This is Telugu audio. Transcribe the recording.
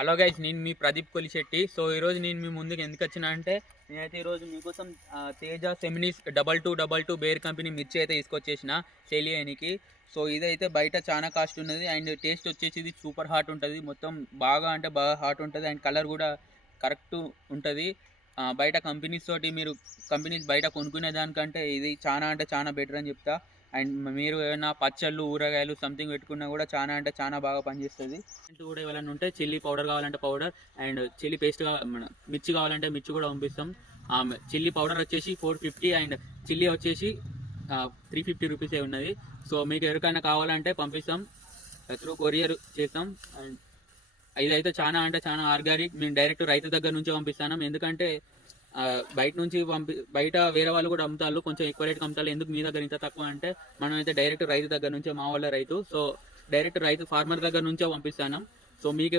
హలో గైస్, నేను మీ ప్రదీప్ కొలిశెట్టి. సో ఈరోజు నేను మీ ముందుకు ఎందుకు వచ్చినా అంటే, నేనైతే ఈరోజు మీకోసం తేజ సెమినీస్ 2222 బేర్ కంపెనీ మిర్చి అయితే తీసుకొచ్చేసిన సేల్ చేయడానికి. సో ఇదైతే బయట చాలా కాస్ట్ ఉన్నది అండ్ టేస్ట్ వచ్చేసి ఇది సూపర్ హాట్ ఉంటుంది. మొత్తం బాగా అంటే బాగా హాట్ ఉంటుంది అండ్ కలర్ కూడా కరెక్ట్ ఉంటుంది. బయట కంపెనీస్ తోటి మీరు కంపెనీస్ బయట కొనుక్కునే దానికంటే ఇది చాలా అంటే చాలా బెటర్ అని చెప్తా. అండ్ మీరు ఏమైనా పచ్చళ్ళు ఊరగాయలు సంథింగ్ పెట్టుకున్నా కూడా చాలా అంటే చాలా బాగా పనిచేస్తుంది. కూడా ఇవ్వాలని ఉంటే చిల్లీ పౌడర్ కావాలంటే పౌడర్ అండ్ చిల్లీ పేస్ట్ మిర్చి కావాలంటే మిర్చి కూడా పంపిస్తాం. చిల్లీ పౌడర్ వచ్చేసి 450 అండ్ చిల్లీ వచ్చేసి 350 రూపీసే ఉన్నది. సో మీకు ఎవరికైనా కావాలంటే పంపిస్తాం, త్రూ కొరియర్ చేస్తాం. అండ్ ఇదైతే చాలా అంటే చాలా ఆర్గానిక్. మేము డైరెక్ట్ రైతు దగ్గర నుంచి పంపిస్తాం. ఎందుకంటే బయట నుంచి బయట వేరే వాళ్ళు కూడా అమ్ముతారు, కొంచెం ఎక్కువ రేట్కి అమ్ముతారు. ఎందుకు మీ దగ్గర ఇంత తక్కువ అంటే, మనం అయితే డైరెక్ట్ రైతు దగ్గర నుంచే, మా వాళ్ళ రైతు, సో డైరెక్ట్ రైతు ఫార్మర్ దగ్గర నుంచే పంపిస్తాను. సో మీకు